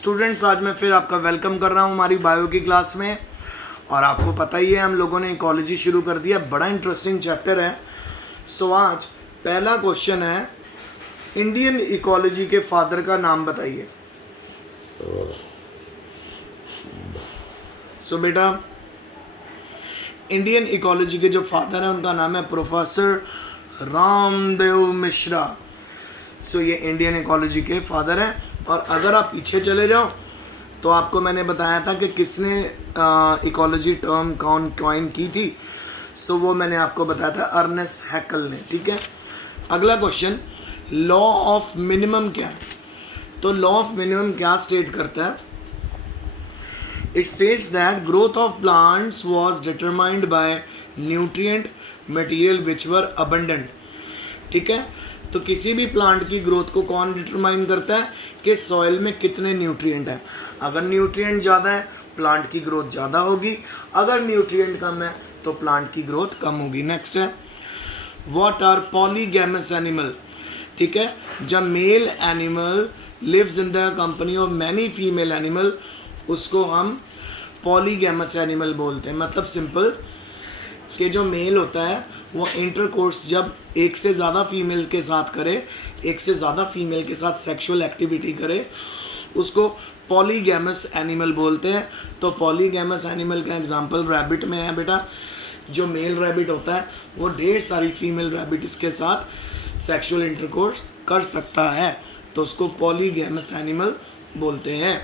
Students, आज मैं फिर आपका वेलकम कर रहा हूँ हमारी बायो की क्लास में। और आपको पता ही है हम लोगों ने इकोलॉजी शुरू कर दिया, बड़ा इंटरेस्टिंग चैप्टर है। सो आज पहला क्वेश्चन है, इंडियन इकोलॉजी के फादर का नाम बताइए। सो बेटा, इंडियन इकोलॉजी के जो फादर हैं उनका नाम है प्रोफेसर रामदेव मिश्रा। सो ये इंडियन इकोलॉजी के फादर हैं। और अगर आप पीछे चले जाओ तो आपको मैंने बताया था कि किसने इकोलॉजी टर्म कॉइन की थी। सो वो मैंने आपको बताया था अर्नेस्ट हैकल ने। ठीक है, अगला क्वेश्चन, लॉ ऑफ मिनिमम क्या है? तो लॉ ऑफ मिनिमम क्या स्टेट करता है? It states that growth of plants was determined by nutrient material which were abundant. ठीक है, तो किसी भी प्लांट की ग्रोथ को कौन डिटरमाइन करता है कि सॉइल में कितने न्यूट्रिएंट हैं। अगर न्यूट्रिएंट ज़्यादा है प्लांट की ग्रोथ ज़्यादा होगी, अगर न्यूट्रिएंट कम है तो प्लांट की ग्रोथ कम होगी। नेक्स्ट है, व्हाट आर पॉलीगैमस एनिमल? ठीक है, जब male animal lives in the company of many female animal उसको हम पॉलीगैमस एनिमल बोलते हैं। मतलब सिंपल कि जो मेल होता है वो इंटरकोर्स जब एक से ज़्यादा फीमेल के साथ करे, एक से ज़्यादा फीमेल के साथ सेक्सुअल एक्टिविटी करे, उसको पॉलीगैमस एनिमल बोलते हैं। तो पॉलीगैमस एनिमल का एग्जांपल रैबिट में है बेटा। जो मेल रैबिट होता है वो ढेर सारी फीमेल रैबिट्स के साथ सेक्सुअल इंटरकोर्स कर सकता है, तो उसको पॉलीगैमस एनिमल बोलते हैं।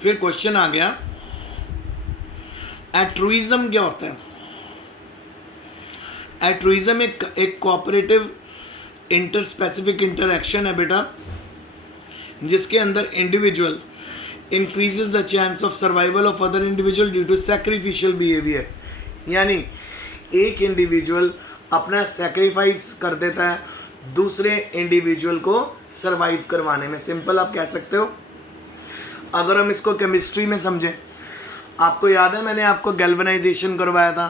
फिर क्वेश्चन आ गया, एट्रुइज्म क्या होता है? एट्रुइज्म एक कोऑपरेटिव इंटरस्पेसिफिक इंटरैक्शन है बेटा, जिसके अंदर individual increases the chance of survival of other individual due to sacrificial behaviour. यानी एक इंडिविजुअल अपना सेक्रीफाइस कर देता है दूसरे इंडिविजुअल को सर्वाइव करवाने में। सिंपल आप कह सकते हो, अगर हम इसको केमिस्ट्री में समझें, आपको याद है मैंने आपको गैल्वेनाइजेशन करवाया था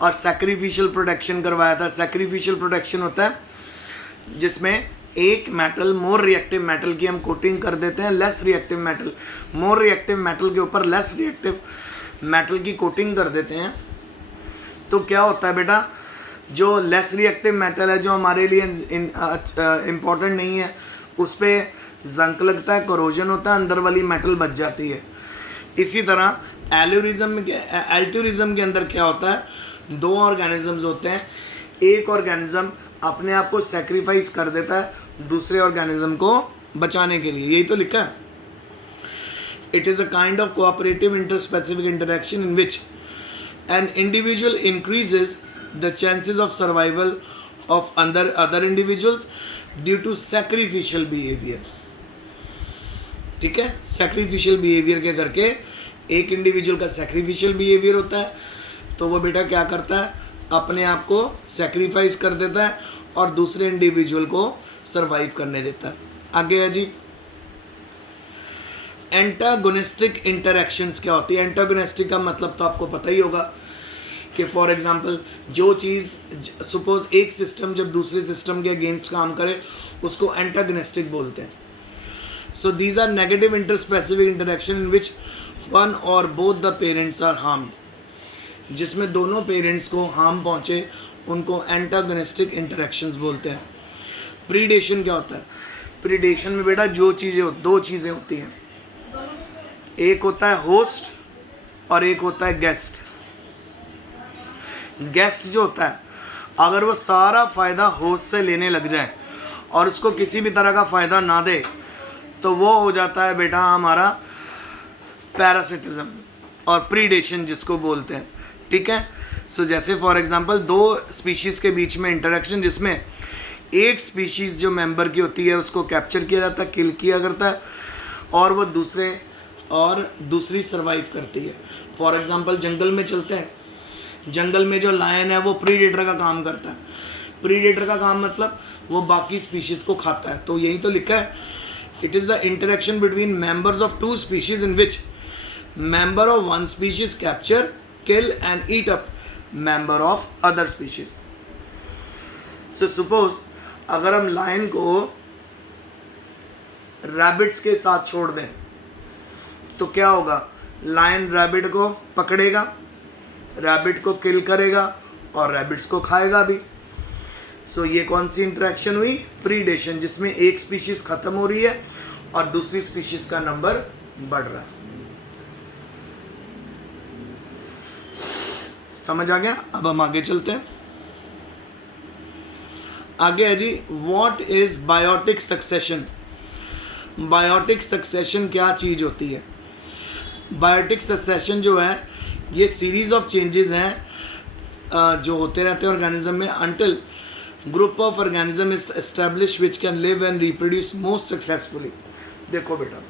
और सैक्रिफिशियल प्रोटेक्शन करवाया था। सैक्रिफिशियल प्रोटेक्शन होता है जिसमें एक मेटल मोर रिएक्टिव मेटल की हम कोटिंग कर देते हैं, less reactive metal more reactive metal के ऊपर लेस रिएक्टिव मेटल की कोटिंग कर देते हैं। तो क्या होता है बेटा, जो लेस रिएक्टिव मेटल है जो हमारे लिए इम्पॉर्टेंट नहीं है उस पर जंक लगता है, कोरोजन होता है, अंदर वाली मेटल बच जाती है। इसी तरह एल्ट्यूरिज्म के अंदर क्या होता है, दो ऑर्गेनिजम्स होते हैं, एक ऑर्गेनिज्म अपने आप को सेक्रीफाइस कर देता है दूसरे ऑर्गेनिज्म को बचाने के लिए, यही तो लिखा है। It is a kind of cooperative interspecific interaction in which an individual increases the chances of survival of other individuals due to sacrificial behaviour. ठीक है, सैक्रिफिशियल बिहेवियर के करके एक इंडिविजुअल का सैक्रिफिशियल बिहेवियर होता है, तो वो बेटा क्या करता है, अपने आप को सैक्रिफाइस कर देता है और दूसरे इंडिविजुअल को सरवाइव करने देता है। आगे है जी, एंटागोनिस्टिक इंटरैक्शंस क्या होती है? एंटागोनिस्टिक का मतलब तो आपको पता ही होगा कि फॉर एग्जांपल जो चीज़, सपोज एक सिस्टम जब दूसरे सिस्टम के अगेंस्ट काम करे उसको एंटागोनिस्टिक बोलते हैं। So these are negative interspecific interaction in which one or both the parents are harmed. जिसमें दोनों पेरेंट्स को हार्म पहुँचे उनको एंटागोनिस्टिक इंटरेक्शंस बोलते हैं। प्रीडेशन क्या होता है? प्रीडेशन में बेटा दो चीज़ें होती हैं, एक होता है होस्ट और एक होता है गेस्ट। गेस्ट जो होता है अगर वो सारा फ़ायदा होस्ट से लेने लग जाए और उसको किसी भी तरह का फ़ायदा ना दे तो वो हो जाता है बेटा हमारा पैरासिटिज्म और प्रीडेशन जिसको बोलते हैं। ठीक है, सो जैसे फॉर एग्जांपल दो स्पीशीज़ के बीच में इंटरेक्शन जिसमें एक स्पीशीज़ जो मेंबर की होती है उसको कैप्चर किया जाता है, किल किया करता है और वो दूसरी सर्वाइव करती है। फॉर एग्जांपल जंगल में चलते हैं, जंगल में जो लायन है वो प्रीडेटर का काम करता है। प्रीडेटर का काम मतलब वो बाकी स्पीशीज़ को खाता है। तो यही तो लिखा है It is the interaction between members of two species in which member of one species capture, kill and eat up member of other species. So suppose अगर हम लायन को रैबिट्स के साथ छोड़ दें तो क्या होगा, लायन रैबिट को पकड़ेगा, रैबिट को किल करेगा और रैबिट्स को खाएगा भी. सो ये कौन सी इंटरेक्शन हुई, प्रीडेशन, जिसमें एक स्पीशीज खत्म हो रही है और दूसरी स्पीशीज का नंबर बढ़ रहा है. समझ आ गया. अब हम आगे चलते हैं. आगे है जी, what is biotic succession. Biotic succession क्या चीज होती है. बायोटिक सक्सेशन जो है ये सीरीज ऑफ चेंजेस हैं जो होते रहते हैं ऑर्गेनिज्म में until group of organism is establish which can live and reproduce most successfully. देखो बेटा,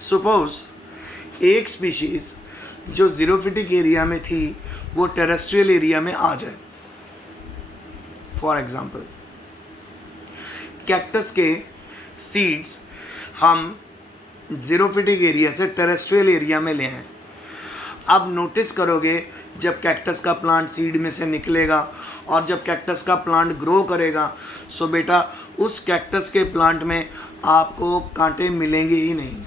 सपोज एक स्पीशीज जो जीरोफिटिक एरिया में थी वो टेरेस्ट्रियल एरिया में आ जाए. फॉर एग्जाम्पल कैक्टस के सीड्स हम जीरोफिटिक एरिया से टेरेस्ट्रियल एरिया में ले आए. अब नोटिस करोगे जब कैक्टस का प्लांट सीड में से निकलेगा और जब कैक्टस का प्लांट ग्रो करेगा, सो बेटा उस कैक्टस के प्लांट में आपको कांटे मिलेंगे ही नहीं,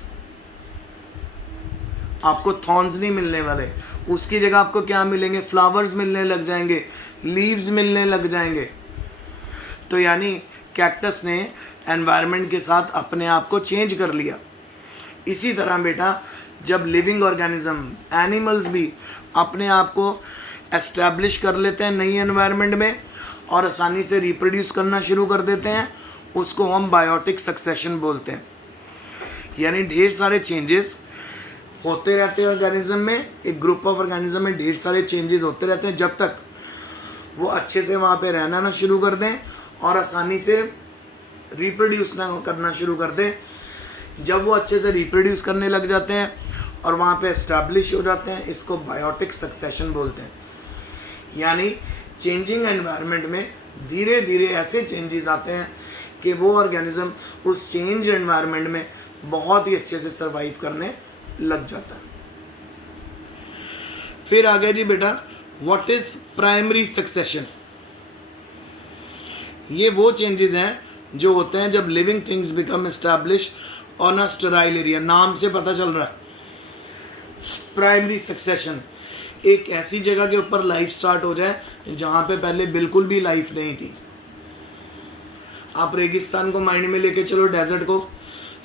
आपको थॉर्न्स नहीं मिलने वाले. उसकी जगह आपको क्या मिलेंगे, फ्लावर्स मिलने लग जाएंगे, लीव्स मिलने लग जाएंगे. तो यानी कैक्टस ने एनवायरनमेंट के साथ अपने आप को चेंज कर लिया. इसी तरह बेटा जब लिविंग ऑर्गेनिज्म, एनिमल्स भी अपने आप को एस्टैब्लिश कर लेते हैं नई एनवायरनमेंट में और आसानी से रिप्रोड्यूस करना शुरू कर देते हैं, उसको हम बायोटिक सक्सेशन बोलते हैं. यानी ढेर सारे चेंजेस होते रहते हैं ऑर्गेनिज्म में, एक ग्रुप ऑफ ऑर्गेनिज्म में ढेर सारे चेंजेस होते रहते हैं जब तक वो अच्छे से वहाँ पे रहना ना शुरू कर दें और आसानी से रिप्रोड्यूस ना करना शुरू कर दें. जब वो अच्छे से रिप्रोड्यूस करने लग जाते हैं और वहाँ पे एस्टैब्लिश हो जाते हैं, इसको बायोटिक सक्सेशन बोलते हैं. यानी चेंजिंग एनवायरनमेंट में धीरे धीरे ऐसे चेंजेस आते हैं कि वो ऑर्गेनिज्म उस चेंज एनवायरनमेंट में बहुत ही अच्छे से सर्वाइव करने लग जाता है. फिर आगे जी बेटा, व्हाट इज प्राइमरी सक्सेशन. ये वो चेंजेस हैं जो होते हैं जब living things become establish on a sterile area. नाम से पता चल रहा है प्राइमरी सक्सेशन, एक ऐसी जगह के ऊपर लाइफ स्टार्ट हो जाए जहाँ पे पहले बिल्कुल भी लाइफ नहीं थी. आप रेगिस्तान को माइंड में लेके चलो, डेजर्ट को.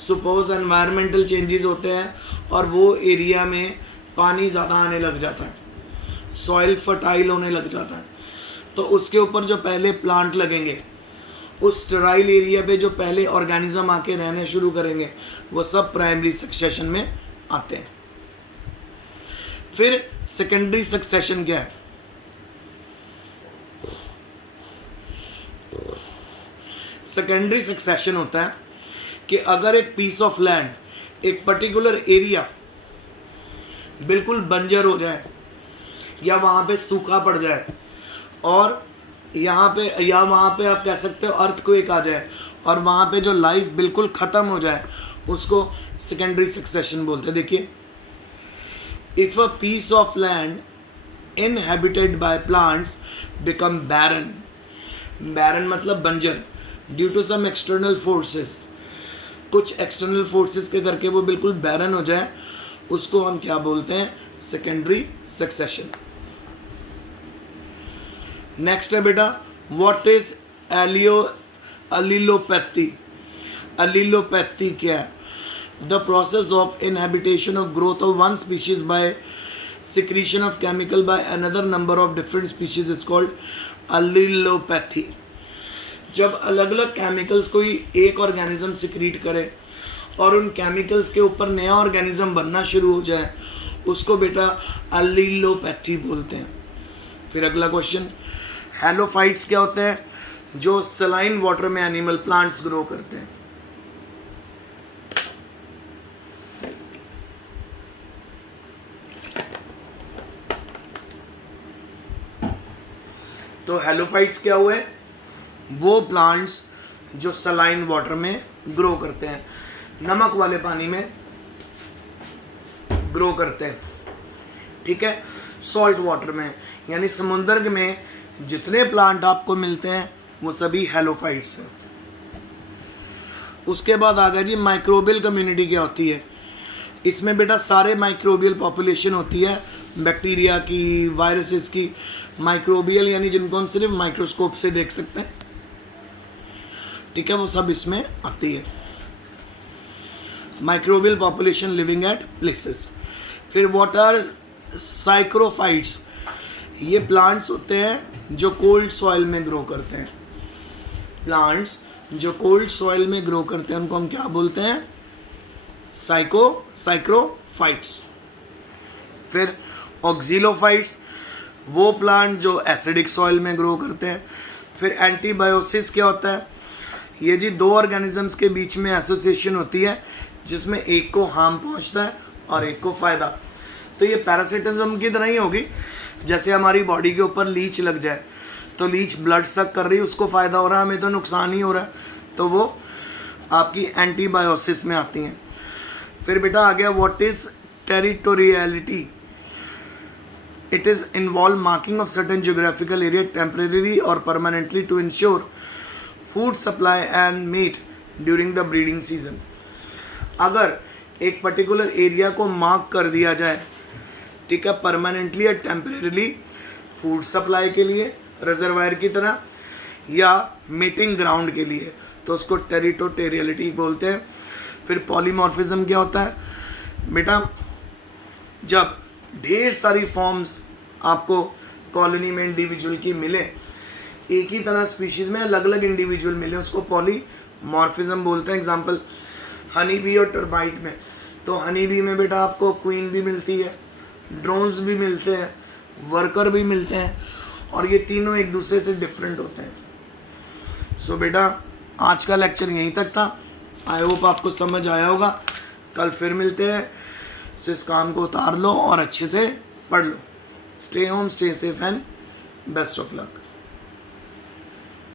सपोज एनवायरमेंटल चेंजेस होते हैं और वो एरिया में पानी ज़्यादा आने लग जाता है, सॉइल फर्टाइल होने लग जाता है, तो उसके ऊपर जो पहले प्लांट लगेंगे, उस स्टेराइल एरिया पे जो पहले ऑर्गेनिज्म आके रहने शुरू करेंगे, वो सब प्राइमरी सक्सेशन में आते हैं. फिर सेकेंडरी सक्सेशन क्या है. सेकेंडरी सक्सेशन होता है कि अगर एक पीस ऑफ लैंड, एक पर्टिकुलर एरिया बिल्कुल बंजर हो जाए या वहाँ पे सूखा पड़ जाए और यहाँ पे या वहाँ पे आप कह सकते हो अर्थक्वेक आ जाए और वहाँ पे जो लाइफ बिल्कुल ख़त्म हो जाए, उसको सेकेंडरी सक्सेशन बोलते हैं. देखिए, if a piece of land inhabited by plants become barren, barren मतलब बंजर, due to some external forces, कुछ एक्सटर्नल फोर्सेस के करके वो बिल्कुल बैरन हो जाए, उसको हम क्या बोलते हैं, सेकेंडरी सक्सेशन. नेक्स्ट है बेटा, व्हाट इज एलिलोपैथी. एलिलोपैथी क्या है. The process of inhibition of growth of one species by secretion of chemical by another number of different species is called allelopathy. जब अलग अलग केमिकल्स कोई एक ऑर्गेनिज्म सिक्रीट करे और उन केमिकल्स के ऊपर नया ऑर्गेनिज्म बनना शुरू हो जाए, उसको बेटा एलिलोपैथी बोलते हैं. फिर अगला क्वेश्चन, हेलोफाइट्स क्या होते हैं, जो सलाइन वाटर में एनिमल प्लांट्स ग्रो करते हैं. तो हेलोफाइट्स क्या हुए, वो प्लांट्स जो सलाइन वाटर में ग्रो करते हैं, नमक वाले पानी में ग्रो करते हैं, ठीक है। सॉल्ट वाटर में यानी समुद्र में जितने प्लांट आपको मिलते हैं वो सभी हेलोफाइट्स हैं। उसके बाद आ गया जी माइक्रोबियल कम्युनिटी क्या होती है। इसमें बेटा सारे माइक्रोबियल पॉपुलेशन होती है, बैक्टीरिया की, वायरसेस की। माइक्रोबियल यानी जिनको हम सिर्फ माइक्रोस्कोप से देख सकते हैं, ठीक है, वो सब इसमें आती है। Microbial population living at places. फिर व्हाट आर साइक्रोफाइट्स, ये प्लांट्स होते हैं जो कोल्ड सॉइल में ग्रो करते हैं। प्लांट्स जो कोल्ड सॉइल में ग्रो करते हैं उनको हम क्या बोलते हैं? साइक्रोफाइट्स। फिर ऑक्सिलोफाइट्स, वो प्लांट जो एसिडिक सॉइल में ग्रो करते हैं। फिर एंटीबायोसिस क्या होता है? ये जी दो ऑर्गेनिजम्स के बीच में एसोसिएशन होती है जिसमें एक को हार्म पहुंचता है और एक को फ़ायदा। तो ये पैरासिटिज्म की तरह ही होगी। जैसे हमारी बॉडी के ऊपर लीच लग जाए तो लीच ब्लड सक कर रही है, उसको फ़ायदा हो रहा है, हमें तो नुकसान ही हो रहा है, तो वो आपकी एंटीबायोसिस में आती हैं। फिर बेटा आ गया what is territoriality. It is involve marking of certain geographical area temporary और permanently to ensure food supply and meet during the breeding season. अगर एक पर्टिकुलर एरिया को मार्क कर दिया जाए, ठीक है, परमानेंटली या टेम्परेरीली, फूड सप्लाई के लिए रिजर्वायर की तरह या मीटिंग ग्राउंड के लिए, तो उसको टेरिटोरियलिटी बोलते हैं। फिर पॉलीमॉर्फिज्म क्या होता है? बेटा जब ढेर सारी फॉर्म्स आपको कॉलोनी में इंडिविजुअल की मिले, एक ही तरह स्पीशीज़ में अलग अलग इंडिविजुअल मिले, उसको पॉलीमॉर्फिज्म बोलते हैं। एग्जांपल हनी बी और टर्माइट में, तो हनी बी में बेटा आपको क्वीन भी मिलती है, ड्रोन्स भी मिलते हैं, वर्कर भी मिलते हैं, और ये तीनों एक दूसरे से डिफरेंट होते हैं। सो बेटा आज का लेक्चर यहीं तक था। आई होप आपको समझ आया होगा। कल फिर मिलते हैं। सो इस काम को उतार लो और अच्छे से पढ़ लो। Stay home, stay safe and best of luck.